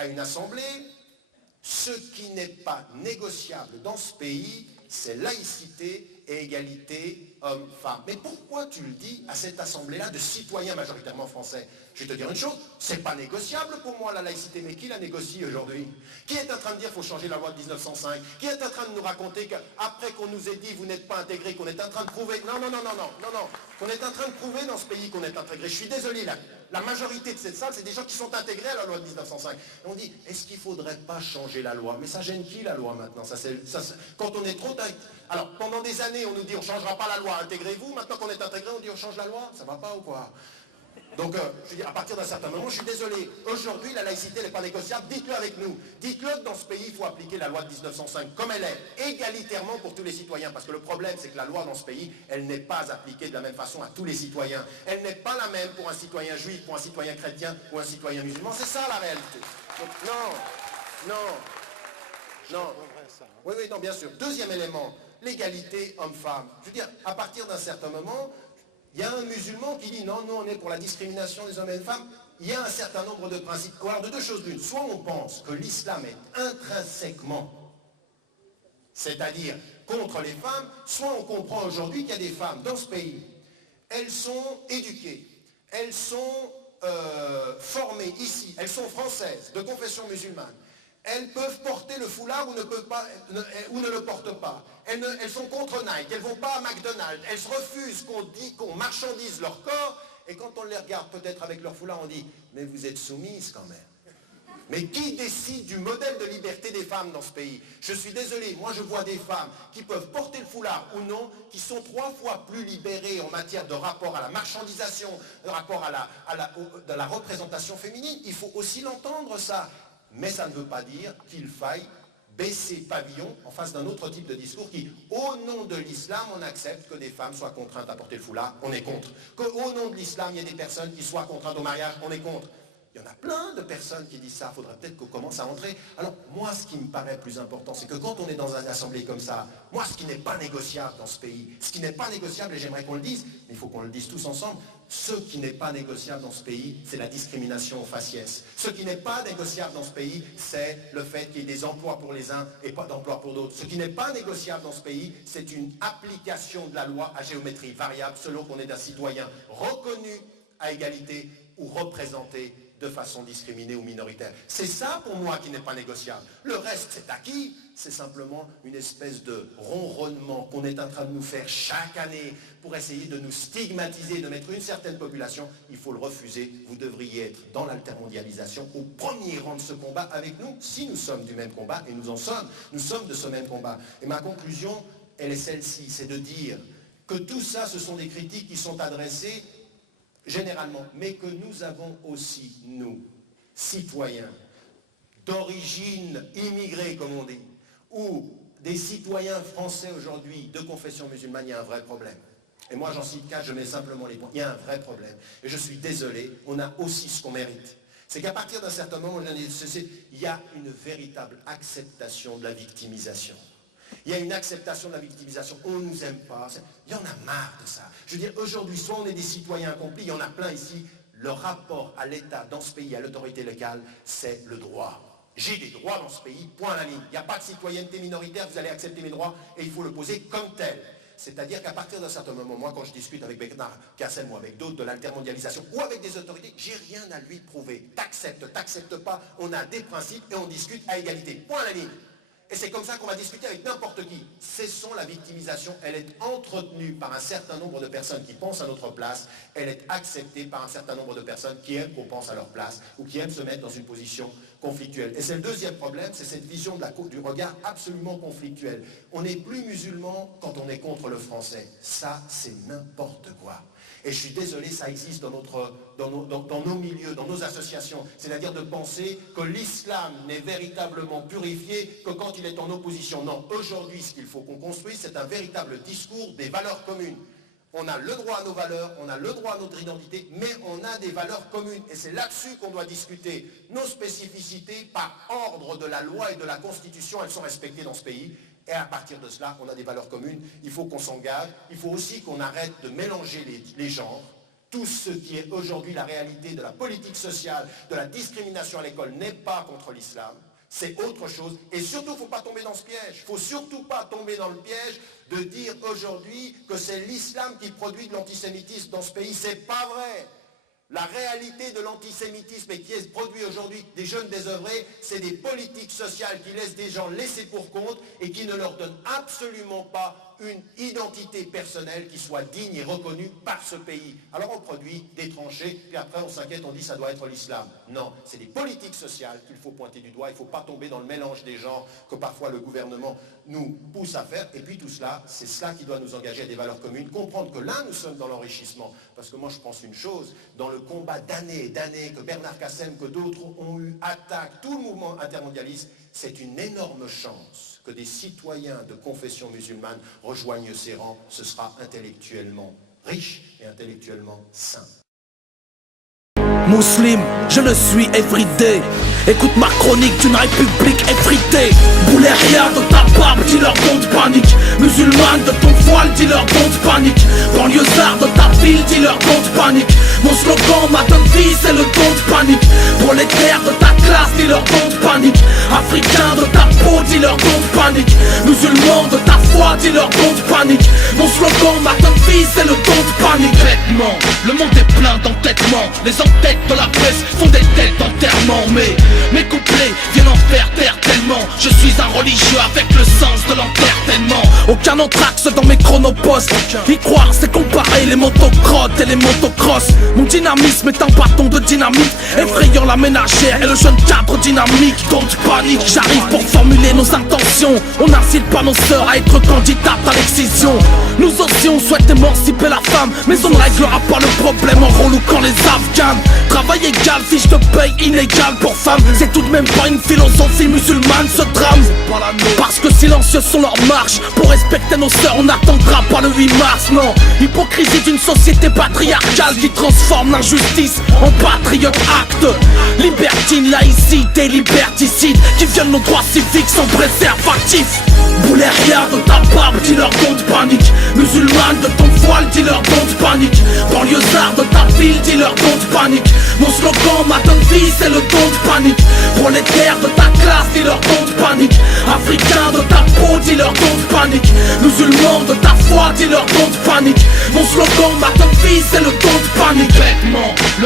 à une assemblée, ce qui n'est pas négociable dans ce pays, c'est laïcité et égalité hommes-femmes. Mais pourquoi tu le dis à cette assemblée-là de citoyens majoritairement français? Je vais te dire une chose, c'est pas négociable pour moi la laïcité, mais qui la négocie aujourd'hui? Qui est en train de dire qu'il faut changer la loi de 1905? Qui est en train de nous raconter qu'après qu'on nous ait dit vous n'êtes pas intégrés, qu'on est en train de prouver, non, qu'on est en train de prouver dans ce pays qu'on est intégré? Je suis désolé, la majorité de cette salle, c'est des gens qui sont intégrés à la loi de 1905. Et on dit, est-ce qu'il ne faudrait pas changer la loi? Mais ça gêne qui la loi maintenant? Quand on est trop... Alors, pendant des années, on nous dit on ne changera pas la loi, intégrez-vous. Maintenant qu'on est intégré, on dit on change la loi. Ça ne va pas ou quoi? Donc, je dis, à partir d'un certain moment, je suis désolé. Aujourd'hui, la laïcité n'est pas négociable. Dites-le avec nous. Dites-le que dans ce pays, il faut appliquer la loi de 1905 comme elle est, égalitairement pour tous les citoyens. Parce que le problème, c'est que la loi dans ce pays, elle n'est pas appliquée de la même façon à tous les citoyens. Elle n'est pas la même pour un citoyen juif, pour un citoyen chrétien ou un citoyen musulman. C'est ça la réalité. Donc, non. Oui, non, bien sûr. Deuxième élément, l'égalité homme-femme. Je veux dire, à partir d'un certain moment, il y a un musulman qui dit non, nous on est pour la discrimination des hommes et des femmes. Il y a un certain nombre de principes. Alors de deux choses l'une, soit on pense que l'islam est intrinsèquement, c'est-à-dire contre les femmes, soit on comprend aujourd'hui qu'il y a des femmes dans ce pays, elles sont éduquées, elles sont formées ici, elles sont françaises, de confession musulmane. Elles peuvent porter le foulard ou ne le portent pas. Elles sont contre Nike, elles ne vont pas à McDonald's. Elles se refusent qu'on marchandise leur corps. Et quand on les regarde peut-être avec leur foulard, on dit « Mais vous êtes soumises quand même ». Mais qui décide du modèle de liberté des femmes dans ce pays? Je suis désolé, moi je vois des femmes qui peuvent porter le foulard ou non, qui sont 3 fois plus libérées en matière de rapport à la marchandisation, de rapport à la représentation féminine. Il faut aussi l'entendre ça. Mais ça ne veut pas dire qu'il faille baisser pavillon en face d'un autre type de discours qui, au nom de l'islam, on accepte que des femmes soient contraintes à porter le foulard, on est contre. Qu'au nom de l'islam, il y ait des personnes qui soient contraintes au mariage, on est contre. Il y en a plein de personnes qui disent ça, il faudrait peut-être qu'on commence à entrer. Alors, moi, ce qui me paraît plus important, c'est que quand on est dans une assemblée comme ça, moi, ce qui n'est pas négociable dans ce pays, ce qui n'est pas négociable, et j'aimerais qu'on le dise, mais il faut qu'on le dise tous ensemble, ce qui n'est pas négociable dans ce pays, c'est la discrimination au faciès. Ce qui n'est pas négociable dans ce pays, c'est le fait qu'il y ait des emplois pour les uns et pas d'emplois pour d'autres. Ce qui n'est pas négociable dans ce pays, c'est une application de la loi à géométrie variable selon qu'on est un citoyen reconnu à égalité ou représenté de façon discriminée ou minoritaire. C'est ça pour moi qui n'est pas négociable. Le reste, c'est acquis. C'est simplement une espèce de ronronnement qu'on est en train de nous faire chaque année pour essayer de nous stigmatiser, de mettre une certaine population. Il faut le refuser. Vous devriez être dans l'altermondialisation au premier rang de ce combat avec nous, si nous sommes du même combat, et nous en sommes. Nous sommes de ce même combat. Et ma conclusion, elle est celle-ci, c'est de dire que tout ça, ce sont des critiques qui sont adressées généralement, mais que nous avons aussi, nous, citoyens, d'origine immigrée, comme on dit, ou des citoyens français aujourd'hui de confession musulmane, il y a un vrai problème. Et moi, j'en cite 4, je mets simplement les points. Il y a un vrai problème. Et je suis désolé, on a aussi ce qu'on mérite. C'est qu'à partir d'un certain moment, il y a une véritable acceptation de la victimisation. Il y a une acceptation de la victimisation. On ne nous aime pas. Il y en a marre de ça. Je veux dire, aujourd'hui, soit on est des citoyens accomplis, il y en a plein ici. Le rapport à l'État dans ce pays, à l'autorité locale, c'est le droit. J'ai des droits dans ce pays, point à la ligne. Il n'y a pas de citoyenneté minoritaire, vous allez accepter mes droits et il faut le poser comme tel. C'est-à-dire qu'à partir d'un certain moment, moi, quand je discute avec Bernard Cassel ou avec d'autres de l'altermondialisation ou avec des autorités, j'ai rien à lui prouver. T'acceptes pas, on a des principes et on discute à égalité. Point à la ligne. Et c'est comme ça qu'on va discuter avec n'importe qui. Cessons la victimisation, elle est entretenue par un certain nombre de personnes qui pensent à notre place, elle est acceptée par un certain nombre de personnes qui aiment qu'on pense à leur place, ou qui aiment se mettre dans une position conflictuelle. Et c'est le deuxième problème, c'est cette vision du regard absolument conflictuel. On n'est plus musulman quand on est contre le français. Ça, c'est n'importe quoi. Et je suis désolé, ça existe dans nos milieux, dans nos associations. C'est-à-dire de penser que l'islam n'est véritablement purifié que quand il est en opposition. Non, aujourd'hui, ce qu'il faut qu'on construise, c'est un véritable discours des valeurs communes. On a le droit à nos valeurs, on a le droit à notre identité, mais on a des valeurs communes. Et c'est là-dessus qu'on doit discuter. Nos spécificités, par ordre de la loi et de la Constitution, elles sont respectées dans ce pays. Et à partir de cela, on a des valeurs communes. Il faut qu'on s'engage. Il faut aussi qu'on arrête de mélanger les genres. tout ce qui est aujourd'hui la réalité de la politique sociale, de la discrimination à l'école n'est pas contre l'islam. C'est autre chose. Et surtout, il ne faut pas tomber dans ce piège. Il ne faut surtout pas tomber dans le piège de dire aujourd'hui que c'est l'islam qui produit de l'antisémitisme dans ce pays. Ce n'est pas vrai. La réalité de l'antisémitisme et qui est produit aujourd'hui des jeunes désœuvrés, c'est des politiques sociales qui laissent des gens laissés pour compte et qui ne leur donnent absolument pas une identité personnelle qui soit digne et reconnue par ce pays. Alors on produit des tranchées, puis après on s'inquiète, on dit ça doit être l'islam. Non, c'est des politiques sociales qu'il faut pointer du doigt. Il ne faut pas tomber dans le mélange des genres que parfois le gouvernement nous pousse à faire. Et puis tout cela, c'est cela qui doit nous engager à des valeurs communes. Comprendre que là, nous sommes dans l'enrichissement. Parce que moi, je pense une chose, dans le combat d'années et d'années que Bernard Cassem, que d'autres ont eu, attaque tout le mouvement intermondialiste, c'est une énorme chance que des citoyens de confession musulmane rejoignent ces rangs. Ce sera intellectuellement riche et intellectuellement sain. Musulman, je le suis everyday. Écoute ma chronique d'une république effritée. Boulet rien de ta barbe, dis-leur don't panique. Musulmane de ton voile, dis-leur don't panique. Banlieusard de ta ville, dis-leur don't panique. Mon slogan, ma devise, c'est le don't panique. Prolétaire de ta classe, dis-leur don't panique. Africain de ta peau, dis-leur don't panique. Musulman de ta foi, dis-leur don't panique. Mon slogan, ma devise, c'est le don't panique. Vêtements, le monde est plein d'entêtements. Les entêtes de la presse font des têtes d'enterrement. Mais mes couplets viennent en faire taire tellement. Je suis un religieux avec le sens de l'entertainment. Aucun anthrax dans mes chronopostes. Y croire c'est comparer les motocrottes et les motocross. Mon dynamisme est un bâton de dynamite, effrayant la ménagère et le jeune cadre dynamique. Don't panique, j'arrive pour formuler nos intentions. On n'incite pas nos sœurs à être candidates à l'excision. Nous aussi on souhaite émanciper la femme, mais on ne réglera pas le problème en relouquant les Afghans. Travail égal, fiche de paye inégale pour femmes. C'est tout de même pas une philosophie musulmane ce drame. Parce que silencieux sont leurs marches. Pour respecter nos sœurs on n'attendra pas le 8 mars. Non, hypocrisie d'une société patriarcale qui transforme l'injustice en patriote acte. Libertine, laïcité, liberticide qui violent nos droits civiques sans préservatif. Boulet rien de ta barbe, dis-leur don't panique. Musulmane de ton voile, dis-leur don't panique. Banlieusard de ta ville, dis-leur don't panique. Mon slogan, ma devise, c'est le don't panique. Prolétaire de ta classe, dis-leur don't panique. Africain de ta peau, dis-leur don't panique. Musulman de ta foi, dis-leur don't panique. Mon slogan, ma devise, c'est le don't panique. Vêtements,